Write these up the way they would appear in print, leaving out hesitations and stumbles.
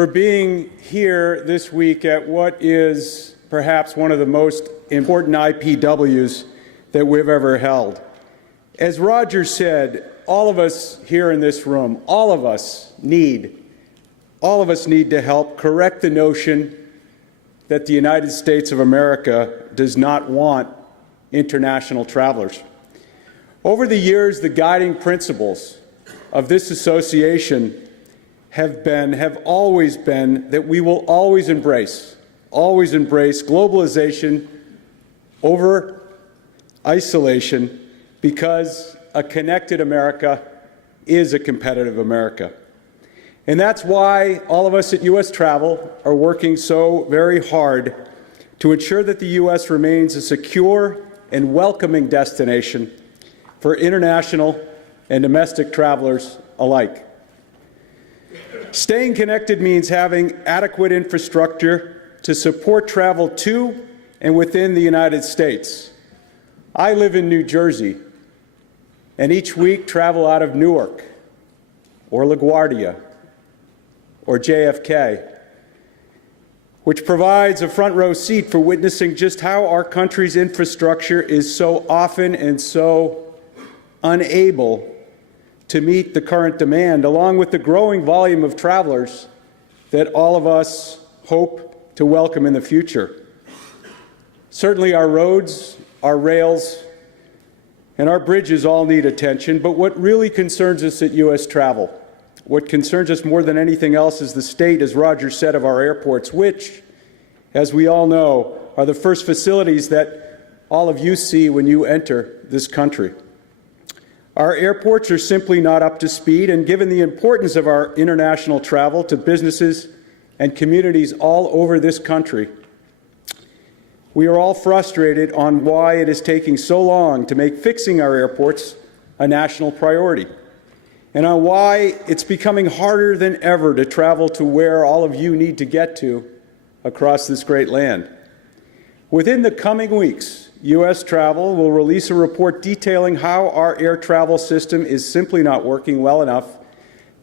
for being here this week at what is perhaps one of the most important IPWs that we've ever held. As Roger said, all of us here in this room, all of us need to help correct the notion that the United States of America does not want international travelers. Over the years, the guiding principles of this association have always been that we will always embrace globalization over isolation, because a connected America is a competitive America. And that's why all of us at U.S. Travel are working so very hard to ensure that the U.S. remains a secure and welcoming destination for international and domestic travelers alike. Staying connected means having adequate infrastructure to support travel to and within the United States. I live in New Jersey, and each week travel out of Newark or LaGuardia or JFK, which provides a front row seat for witnessing just how our country's infrastructure is so often and so unable to meet the current demand, along with the growing volume of travelers that all of us hope to welcome in the future. Certainly our roads, our rails, and our bridges all need attention, but what really concerns us at U.S. Travel, what concerns us more than anything else, is the state, as Roger said, of our airports, which, as we all know, are the first facilities that all of you see when you enter this country. Our airports are simply not up to speed, and given the importance of our international travel to businesses and communities all over this country, we are all frustrated on why it is taking so long to make fixing our airports a national priority, and on why it's becoming harder than ever to travel to where all of you need to get to across this great land. Within the coming weeks, U.S. Travel will release a report detailing how our air travel system is simply not working well enough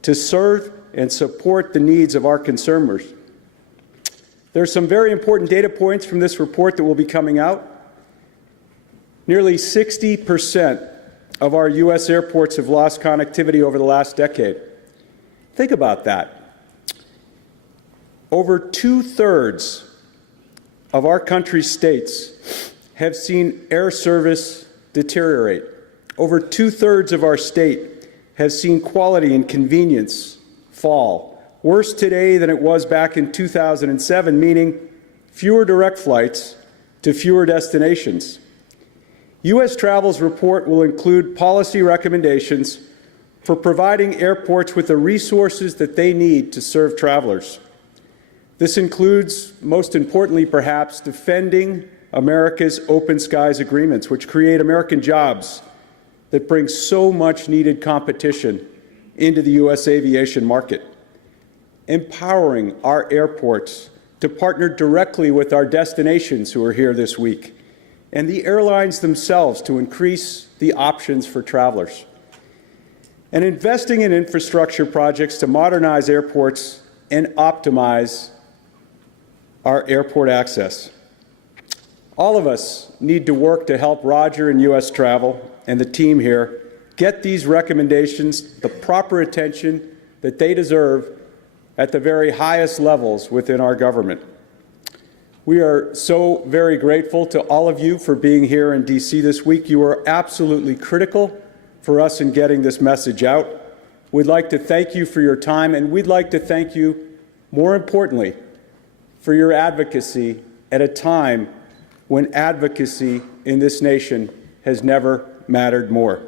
to serve and support the needs of our consumers. There are some very important data points from this report that will be coming out. Nearly 60% of our U.S. airports have lost connectivity over the last decade. Think about that. Over 2/3 of our country's states have seen air service deteriorate. Over 2/3 of our state have seen quality and convenience fall. Worse today than it was back in 2007, meaning fewer direct flights to fewer destinations. U.S. Travel's report will include policy recommendations for providing airports with the resources that they need to serve travelers. This includes, most importantly perhaps, defending America's open skies agreements, which create American jobs that bring so much needed competition into the U.S. aviation market. Empowering our airports to partner directly with our destinations who are here this week, and the airlines themselves to increase the options for travelers. And investing in infrastructure projects to modernize airports and optimize our airport access. All of us need to work to help Roger and U.S. Travel and the team here get these recommendations the proper attention that they deserve at the very highest levels within our government. We are so very grateful to all of you for being here in D.C. this week. You are absolutely critical for us in getting this message out. We'd like to thank you for your time, and we'd like to thank you, more importantly, for your advocacy at a time when advocacy in this nation has never mattered more.